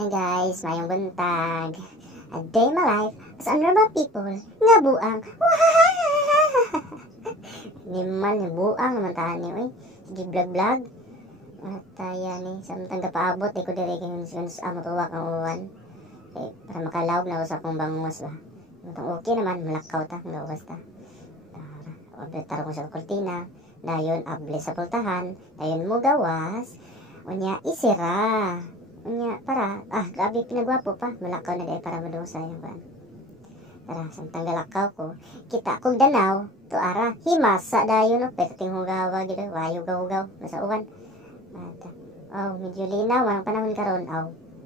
Hi guys, mayong buntag. A day in my life as honorable people nga buang. Nimal ni buang naman tahan ni oy. Sige vlog. At ni samtang gapaabot ko diri kay uns amo tuwa kang uwan. Para makalawog na usap kong bangos ba. Mutong okay naman malakaw ta nga uwas ta. Tara ko sa kortina. Dayon able sa pultahan. Dayon mo gawas. Unya isira. Unya para grabe pinagwapo pa malakaw na dahil para madusa yung ban. Tara samtang galakaw ko kita kog danaw to ara himasa dayon no perting hugawa gid wayo gaw nasa uwan. Medyo linaw ang panahon karon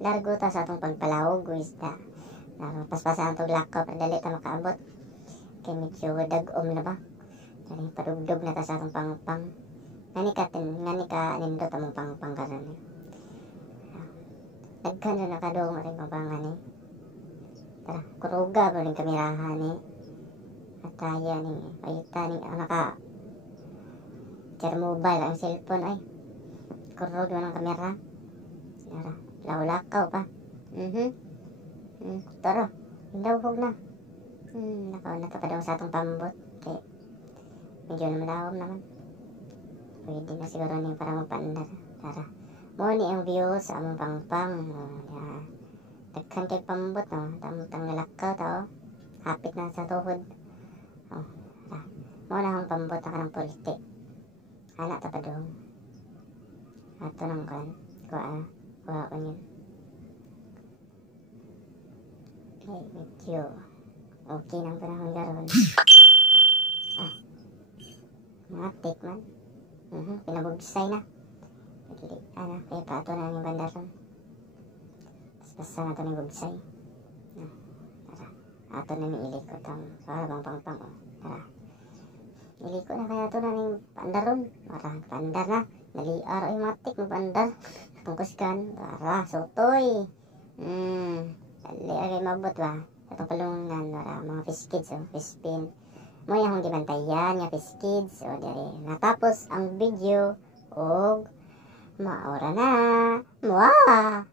largo ta sa atong pagpalawog o isda. Paspasan tong lakaw para dali ta makaabot. Kay medyo dag-om na ba. Dali padugdog na ta sa atong pangpang. Ngani ka nindot among pangpang karon. Daghan na nakadong rin mabangan ni. Tara, kuruga mo rin kamerahan ni. Ataya ni, payita ni, naka mobile ang cellphone ay. Kurug mo ng kamera. Tara, lawlakaw pa. Tara, hindawhog na. Nakapadong sa atong pambot. Okay. Medyo na malawom naman. Pwede na siguro ni para magpaandar. Tara. Mo ni ang view sa among pangpang. Daghan kay pambot no. Tamtang nalakaw ta hapit na sa tuhod. Mo na ang pambot na kanang pulte. Ana ta pa dong. Ato nang kan. Kuha ko niyan. Okay, medyo okay nang panahon garon. Matik man. Pinabugsay na. Kaya pa ito na yung bandaron. Basta na ito ng bugsay. Tara. Ato na yung iliko itong parang pang-pang. Tara. Iliko na kaya ito na yung bandaron. Tara, bandar na. Naliar ay matik ng bandar. Tungkuskan. Tara, sotoy. Dali ay mabot ba? Itong palungan. Tara, mga fish kids. Fish pin. Mo yung gibantayan nga fish kids. Natapos ang video. Maura na. Mwah!